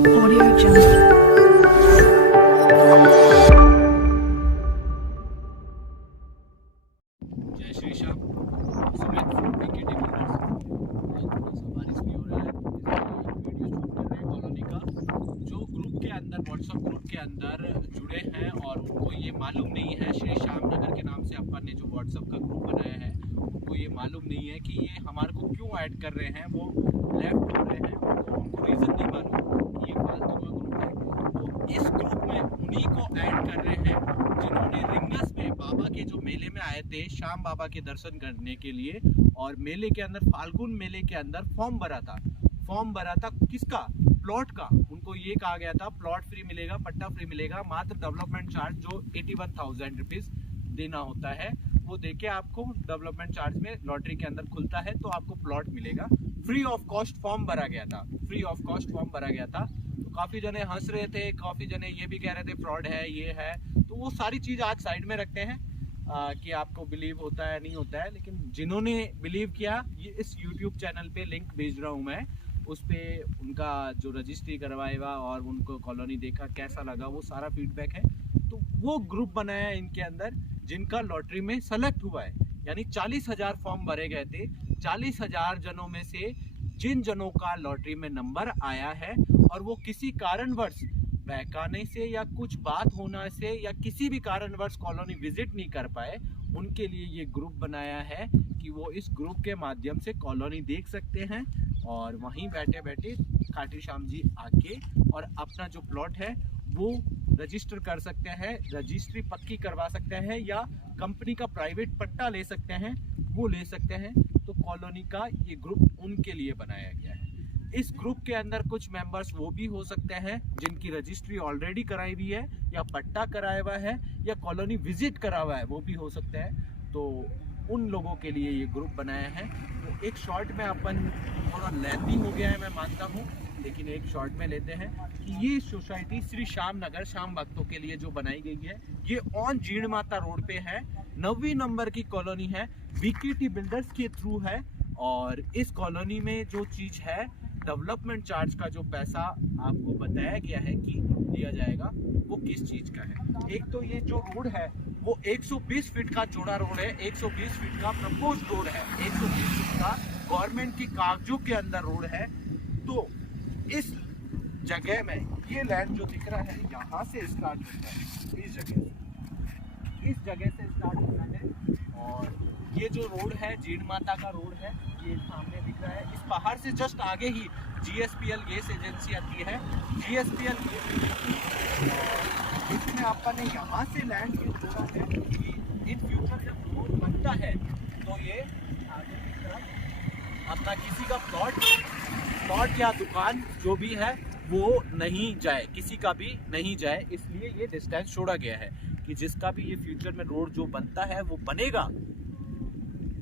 Audio Jungle. जय Shri Shyam. Sumit from पीके डिविडर्स। थोड़ा सा बारिश भी हो रहा है, वीडियो शूट कर रहे हैं कॉलोनी का। जो ग्रुप के अंदर, व्हाट्सएप ग्रुप के अंदर जुड़े हैं और उनको ये मालूम नहीं है, श्री श्याम नगर के नाम से अपन ने जो व्हाट्सएप का ग्रुप बनाया है, उनको ये मालूम नहीं है कि ये हमारे को क्यों ऐड कर रहे हैं। वो लेफ्ट हो रहे हैं, उनको रीज़न नहीं मालूम, ये फालतू का ग्रुप है। तो इस ग्रुप में उन्हीं को ऐड कर रहे हैं जिन्होंने रिंगस में बाबा के जो मेले में आए थे, श्याम बाबा के दर्शन करने के लिए, और मेले के अंदर, फाल्गुन मेले के अंदर फॉर्म भरा था किसका? प्लॉट का। उनको ये कहा गया था प्लॉट फ्री मिलेगा, पट्टा फ्री मिलेगा, मात्र डेवलपमेंट चार्ज जो 81,000 रुपीज देना होता है वो देके आपको डेवलपमेंट चार्ज में लॉटरी के अंदर खुलता है तो आपको प्लॉट मिलेगा। फ्री ऑफ कॉस्ट फॉर्म भरा गया था, तो काफी जने हंस रहे थे, काफी जने ये भी कह रहे थे फ्रॉड है, ये है। तो वो सारी चीज आज साइड में रखते हैं कि आपको बिलीव होता है नहीं होता है। लेकिन जिन्होंने बिलीव किया, ये इस यूट्यूब चैनल पे लिंक भेज रहा हूँ मैं, उस पे उनका जो रजिस्ट्री करवाएगा और उनको कॉलोनी देखा कैसा लगा वो सारा फीडबैक है। तो वो ग्रुप बनाया है इनके अंदर जिनका लॉटरी में सेलेक्ट हुआ है, यानी 40,000 फॉर्म भरे गए थे। 40,000 जनों में से जिन जनों का लॉटरी में नंबर आया है और वो किसी कारणवश बहकाने से या कुछ बात होना से या किसी भी कारणवश कॉलोनी विजिट नहीं कर पाए, उनके लिए ये ग्रुप बनाया है कि वो इस ग्रुप के माध्यम से कॉलोनी देख सकते हैं और वहीं बैठे बैठे खाटू श्याम जी आके और अपना जो प्लॉट है वो रजिस्टर कर सकते हैं, रजिस्ट्री पक्की करवा सकते हैं या कंपनी का प्राइवेट पट्टा ले सकते हैं, वो ले सकते हैं। तो कॉलोनी का ये ग्रुप उनके लिए बनाया गया है। इस ग्रुप के अंदर कुछ मेंबर्स वो भी हो सकते हैं जिनकी रजिस्ट्री ऑलरेडी कराई हुई है या पट्टा कराया हुआ है या कॉलोनी विजिट करा हुआ है, वो भी हो सकता है। तो उन लोगों के लिए ये ग्रुप बनाया है। तो एक शॉर्ट में अपन, थोड़ा लेंथी हो गया है मैं मानता हूँ, लेकिन एक शॉर्ट में लेते हैं कि ये सोसाइटी श्री श्याम नगर श्याम भक्तों के लिए जो बनाई गई है, ये ऑन जीण माता रोड पे है, 9वीं नंबर की कॉलोनी है, बीकेटी बिल्डर्स के थ्रू है। और इस कॉलोनी में जो चीज है, डेवलपमेंट चार्ज का जो पैसा आपको बताया गया है कि दिया जाएगा, वो किस चीज का है। एक तो ये जो रोड है वो 120 फीट का चौड़ा रोड है, 120 फीट का प्रपोज रोड है, 120 फीट का गवर्नमेंट की कागजों के अंदर रोड है। तो इस जगह में ये लैंड जो दिख रहा है, यहाँ से स्टार्ट होता है, इस जगह से स्टार्ट होता है। और ये जो रोड है जीण माता का रोड है, ये सामने दिख रहा है। इस पहाड़ से जस्ट आगे ही GSPL गैस एजेंसी आती है, GSPL इसमें आपने यहाँ से लैंड जोड़ा है कि इन फ्यूचर जब रोड बनता है तो ये आगे की तरफ अपना किसी का प्लॉट या दुकान जो भी है वो नहीं जाए, किसी का भी नहीं जाए। इसलिए ये डिस्टेंस छोड़ा गया है कि जिसका भी ये फ्यूचर में रोड जो बनता है वो बनेगा,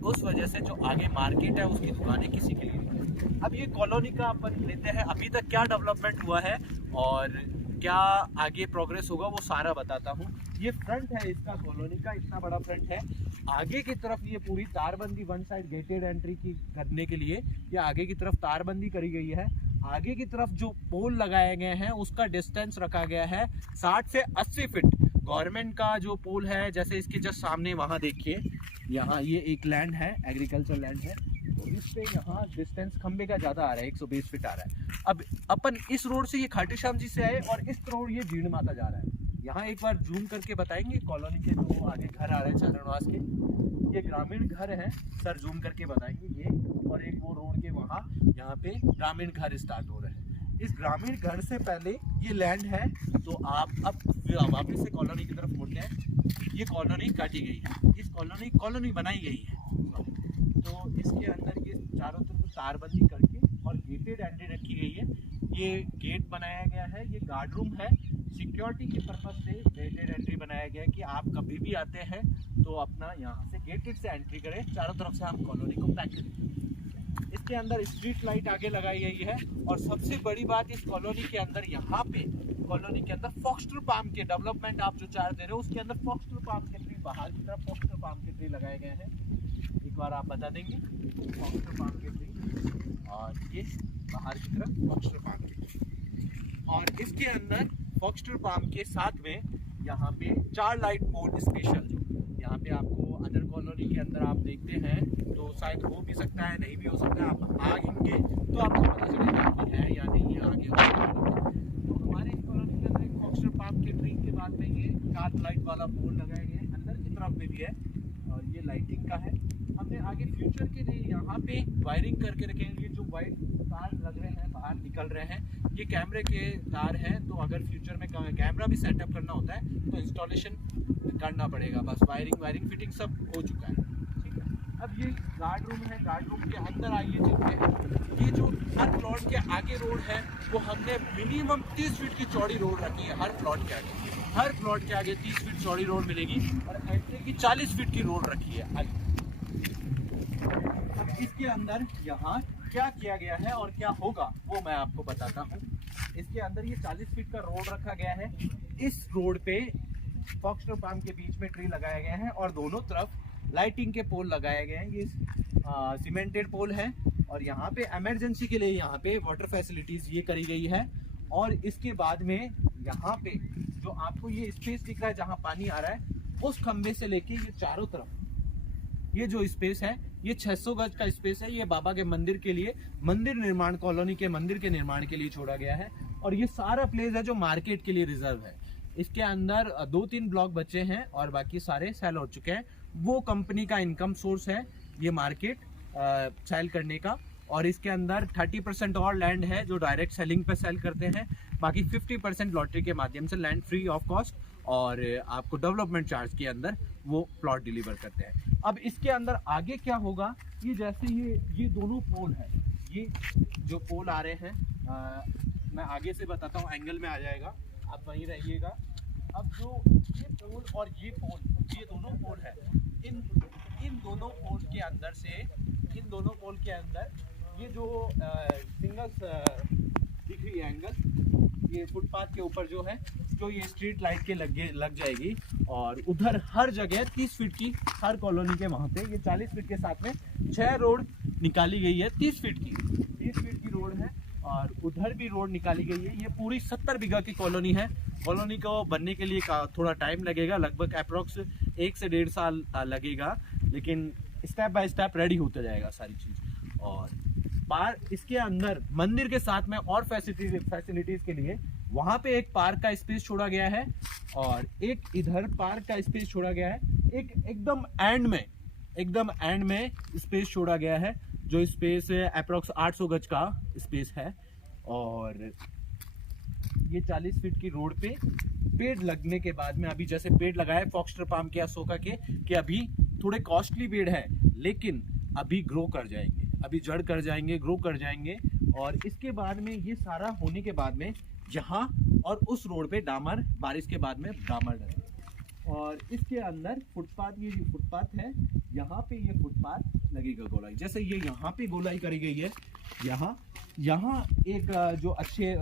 उस वजह से जो आगे मार्केट है उसकी दुकानें किसी के लिए। अब ये कॉलोनी का अपन लेते हैं, अभी तक क्या डेवलपमेंट हुआ है और क्या आगे प्रोग्रेस होगा वो सारा बताता हूँ। ये फ्रंट है इसका, कॉलोनी का इतना बड़ा फ्रंट है। आगे की तरफ ये पूरी तारबंदी, वन साइड गेटेड एंट्री की करने के लिए ये आगे की तरफ तारबंदी करी गई है। आगे की तरफ जो पोल लगाए गए हैं उसका डिस्टेंस रखा गया है 60 से 80 फीट। गवर्नमेंट का जो पोल है, जैसे इसके जस्ट सामने वहाँ देखिए, यहाँ ये एक लैंड है, एग्रीकल्चर लैंड है, तो इस पे यहाँ डिस्टेंस खंबे का ज़्यादा आ रहा है, 120 फीट आ रहा है। अब अपन इस रोड से ये खाटू श्याम जी से आए और इस रोड ये जीण माता जा रहा है। यहाँ एक बार जूम करके बताएंगे कॉलोनी के जो आगे घर आ रहे हैं चंद्रनवास के, ये ग्रामीण घर है सर, जूम करके बताएंगे ये। और एक वो रोड के वहाँ यहाँ पे ग्रामीण घर स्टार्ट हो रहे हैं। इस ग्रामीण घर से पहले ये लैंड है। तो आप अब वापस से कॉलोनी की तरफ मुड़ते हैं। ये कॉलोनी काटी गई है, इस कॉलोनी बनाई गई है। तो इसके अंदर ये चारों तरफ तारबंदी करके और गेटेड एंट्री रखी गई है। ये गेट बनाया गया है, ये गार्ड रूम है, सिक्योरिटी के पर्पज से गेटेड एंट्री बनाया गया है कि आप कभी भी आते हैं तो अपना यहाँ से गेटेड से एंट्री करें। चारों तरफ से हम कॉलोनी को पैक करें। इसके अंदर स्ट्रीट लाइट आगे लगाई गई है। और सबसे बड़ी बात, इस कॉलोनी के अंदर, यहाँ पे कॉलोनी के अंदर फॉक्सटेल पाम के डेवलपमेंट आप जो चार्ज दे रहे हो उसके अंदर फॉक्सटेल पाम के ट्री, बाहर की तरफ फॉक्सटेल पाम के ट्री लगाए गए हैं। एक बार आप बता देंगे, फॉक्सटेल पाम के ट्री, और ये बाहर की तरफ फॉक्सटेल पाम के ट्री। इसके अंदर फॉक्सटेल पाम के साथ में यहाँ पे 4 लाइट पोल स्पेशल, जो यहाँ पे आपको अदर कॉलोनी के अंदर आप देखते हैं तो शायद हो भी सकता है, नहीं भी हो सकता है, आप आएंगे तो आपको पता चलेगा कि है या नहीं है आगे। तो हमारे इस कॉलोनी के अंदर एक फॉक्सटेल पाम के ट्री के बाद में ये 4 लाइट वाला पोल लगाया गया है, अंदर की तरफ में भी है और ये लाइटिंग का है। हमने आगे फ्यूचर के लिए यहाँ पे वायरिंग करके रखेंगे। ये जो वाइट तार लग रहे हैं बाहर निकल रहे हैं, ये कैमरे के तार हैं, तो अगर फ्यूचर में कैमरा भी सेटअप करना होता है तो इंस्टॉलेशन करना पड़ेगा। बस वायरिंग फिटिंग सब हो चुका है, ठीक है। अब ये गार्ड रूम है, गार्ड रूम के अंदर आइए चलते हैं। ये जो हर प्लॉट के आगे रोड है वो हमने मिनिमम 30 फीट की चौड़ी रोड रखी है। हर प्लॉट के आगे 30 फीट चौड़ी रोड मिलेगी और एंट्री की 40 फीट की रोड रखी है आगे। अब इसके अंदर यहाँ क्या किया गया है और क्या होगा वो मैं आपको बताता हूँ। इसके अंदर ये 40 फीट का रोड रखा गया है। इस रोड पे फॉक्सटेल पाम के बीच में ट्री लगाया गया है और दोनों तरफ लाइटिंग के पोल लगाए गए हैं। ये सीमेंटेड पोल है और यहाँ पे इमरजेंसी के लिए यहाँ पे वाटर फैसिलिटीज ये करी गई है। और इसके बाद में यहाँ पे जो आपको ये स्पेस दिख रहा है जहाँ पानी आ रहा है, उस खंबे से लेके ये चारों तरफ ये जो स्पेस है ये 600 गज का स्पेस है। ये बाबा के मंदिर के लिए, मंदिर निर्माण कॉलोनी के मंदिर के निर्माण के लिए छोड़ा गया है। और ये सारा प्लेस है जो मार्केट के लिए रिजर्व है। इसके अंदर 2-3 ब्लॉक बचे हैं और बाकी सारे सेल हो चुके हैं। वो कंपनी का इनकम सोर्स है ये मार्केट सेल करने का। और इसके अंदर 30% और लैंड है जो डायरेक्ट सेलिंग पे सेल करते हैं। बाकी 50% लॉटरी के माध्यम से लैंड फ्री ऑफ कॉस्ट और आपको डेवलपमेंट चार्ज के अंदर वो प्लॉट डिलीवर करते हैं। अब इसके अंदर आगे क्या होगा, ये जैसे ये दोनों पोल है, ये जो पोल आ रहे हैं मैं आगे से बताता हूँ, एंगल में आ जाएगा, आप वहीं रहिएगा। अब जो ये पोल और ये पोल, ये दोनों पोल है, इन दोनों पोल के अंदर से, इन दोनों पोल के अंदर ये जो सिंगल्स दिख रही है एंगल, ये फुटपाथ के ऊपर जो है, जो ये स्ट्रीट लाइट के लग जाएगी। और उधर हर जगह 30 फीट की, हर कॉलोनी के वहाँ पे ये 40 फीट के साथ में 6 रोड निकाली गई है। 30 फीट की रोड है और उधर भी रोड निकाली गई है। ये पूरी 70 बीघा की कॉलोनी है। कॉलोनी को बनने के लिए थोड़ा टाइम लगेगा, लगभग अप्रोक्स 1 से 1.5 साल लगेगा, लेकिन स्टेप बाय स्टेप रेडी होता जाएगा सारी चीज। और इसके अंदर मंदिर के साथ में और फैसिलिटीज के लिए वहां पे एक पार्क का स्पेस छोड़ा गया है और एक इधर पार्क का स्पेस छोड़ा गया है। एक एकदम एंड में स्पेस छोड़ा गया है, जो स्पेस अप्रोक्स 800 गज का स्पेस है। और ये 40 फीट की रोड पे पेड़ लगने के बाद में, अभी जैसे पेड़ लगाए फॉक्सटेल पाम के, अशोका के, कि अभी थोड़े कॉस्टली पेड़ है लेकिन अभी ग्रो कर जाएंगे, अभी जड़ कर जाएंगे, ग्रो कर जाएंगे। और इसके बाद में ये सारा होने के बाद में यहाँ और उस रोड पे डामर, बारिश के बाद में डामर डलेगा। और इसके अंदर फुटपाथ, ये जो फुटपाथ है यहाँ पे ये फुटपाथ लगेगा गोलाई, जैसे ये यहाँ पे गोलाई करी गई है। यहाँ एक जो अच्छे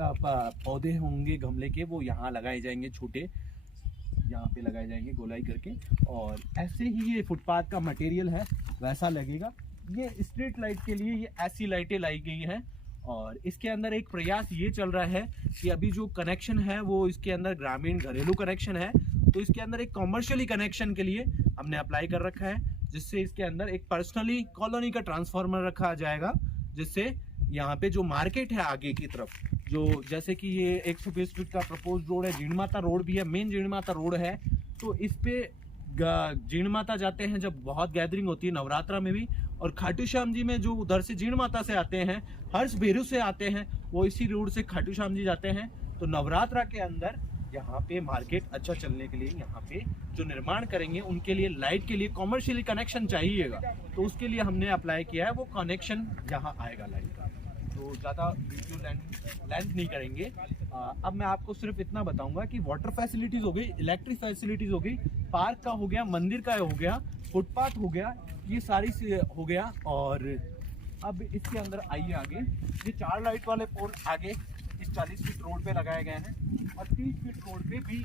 पौधे होंगे गमले के, वो यहाँ लगाए जाएंगे, छोटे यहाँ पे लगाए जाएंगे गोलाई करके। और ऐसे ही ये फुटपाथ का मटेरियल है वैसा लगेगा। ये स्ट्रीट लाइट के लिए ये ऐसी लाइटें लाई गई हैं। और इसके अंदर एक प्रयास ये चल रहा है कि अभी जो कनेक्शन है वो इसके अंदर ग्रामीण घरेलू कनेक्शन है, तो इसके अंदर एक कॉमर्शियली कनेक्शन के लिए हमने अप्लाई कर रखा है, जिससे इसके अंदर एक पर्सनली कॉलोनी का ट्रांसफार्मर रखा जाएगा, जिससे यहाँ पे जो मार्केट है आगे की तरफ, जो जैसे कि ये 120 फीट का प्रपोज रोड है, जीणमाता रोड भी है, मेन जीणमाता रोड है, तो इस पे जीणमाता जाते हैं जब बहुत गैदरिंग होती है नवरात्रा में भी। और खाटू श्याम जी में जो उधर से जीणमाता से आते हैं, हर्ष भेरू से आते हैं, वो इसी रोड से खाटू श्याम जी जाते हैं। तो नवरात्रा के अंदर यहाँ पे मार्केट अच्छा चलने के लिए यहाँ पे जो निर्माण करेंगे उनके लिए लाइट के लिए कॉमर्शियली कनेक्शन चाहिएगा, तो उसके लिए हमने अप्लाई किया है, वो कनेक्शन यहाँ आएगा लाइट का। तो ज़्यादा वीडियो लेंथ नहीं करेंगे। अब मैं आपको सिर्फ इतना बताऊंगा कि वाटर फैसिलिटीज हो गई, इलेक्ट्रिक फैसिलिटीज हो गई, पार्क का हो गया, मंदिर का हो गया, फुटपाथ हो गया, ये सारी हो गया। और अब इसके अंदर आइए आगे, ये 4 लाइट वाले पोल आगे इस 40 फीट रोड पे लगाए गए हैं और 30 फीट रोड पे भी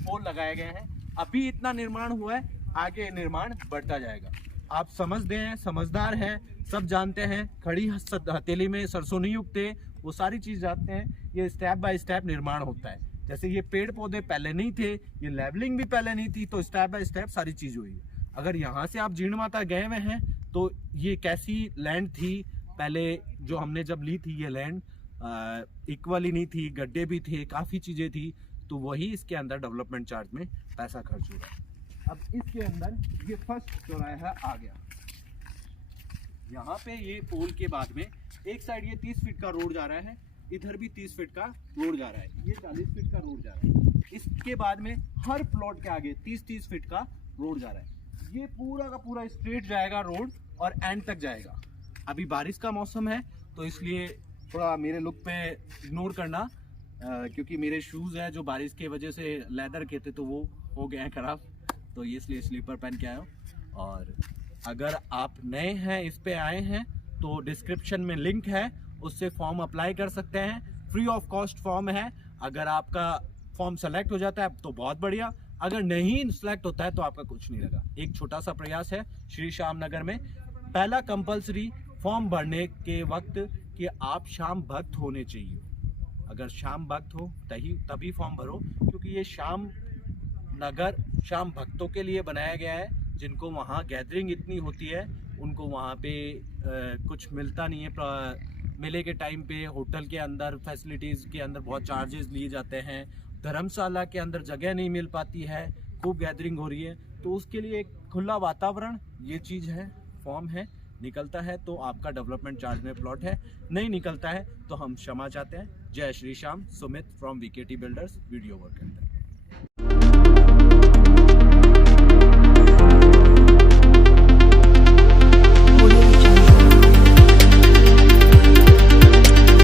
पोल लगाए गए हैं। अभी इतना निर्माण हुआ है, आगे निर्माण बढ़ता जाएगा। आप समझदार हैं, सब जानते हैं, खड़ी हथेली में सरसों नहीं उगते, वो सारी चीज जाते हैं। ये स्टेप बाय स्टेप निर्माण होता है। जैसे ये पेड़ पौधे पहले नहीं थे, ये लेवलिंग भी पहले नहीं थी, तो स्टेप बाय स्टेप सारी चीज हुई है। अगर यहाँ से आप जीण माता गए हुए हैं तो ये कैसी लैंड थी पहले, जो हमने जब ली थी ये लैंड इक्वल ही नहीं थी, गड्ढे भी थे, काफी चीजें थी, तो वही इसके अंदर डेवलपमेंट चार्ज में पैसा खर्च हुआ है। अब इसके अंदर ये फर्स्ट चौराहा आ गया, यहाँ पे ये पोल के बाद में एक साइड ये 30 फीट का रोड जा रहा है, इधर भी 30 फीट का रोड जा रहा है, ये 40 फीट का रोड जा रहा है। इसके बाद में हर प्लॉट के आगे 30-30 फीट का रोड जा रहा है। ये पूरा का पूरा स्ट्रेट जाएगा रोड और एंड तक जाएगा। अभी बारिश का मौसम है तो इसलिए थोड़ा मेरे लुक पे इग्नोर करना, क्योंकि मेरे शूज हैं जो बारिश के वजह से लेदर के थे तो वो हो गए हैं खराब, तो इसलिए स्लीपर पहन के आया हूँ। और अगर आप नए हैं, इस पे आए हैं, तो डिस्क्रिप्शन में लिंक है, उससे फॉर्म अप्लाई कर सकते हैं। फ्री ऑफ कॉस्ट फॉर्म है। अगर आपका फॉर्म सेलेक्ट हो जाता है तो बहुत बढ़िया, अगर नहीं सिलेक्ट होता है तो आपका कुछ नहीं लगा। एक छोटा सा प्रयास है श्री श्याम नगर में, पहला कंपलसरी फॉर्म भरने के वक्त कि आप श्याम भक्त होने चाहिए। अगर श्याम भक्त हो तभी फॉर्म भरो, क्योंकि ये श्याम नगर श्याम भक्तों के लिए बनाया गया है, जिनको वहाँ गैदरिंग इतनी होती है, उनको वहाँ पे कुछ मिलता नहीं है। मेले के टाइम पे होटल के अंदर फैसिलिटीज़ के अंदर बहुत चार्जेस लिए जाते हैं, धर्मशाला के अंदर जगह नहीं मिल पाती है, खूब गैदरिंग हो रही है, तो उसके लिए एक खुला वातावरण ये चीज़ है, फॉर्म है। निकलता है तो आपका डेवलपमेंट चार्ज में प्लॉट है, नहीं निकलता है तो हम क्षमा चाहते हैं। जय Shri Shyam. Sumit from VKT builders video work करते हैं।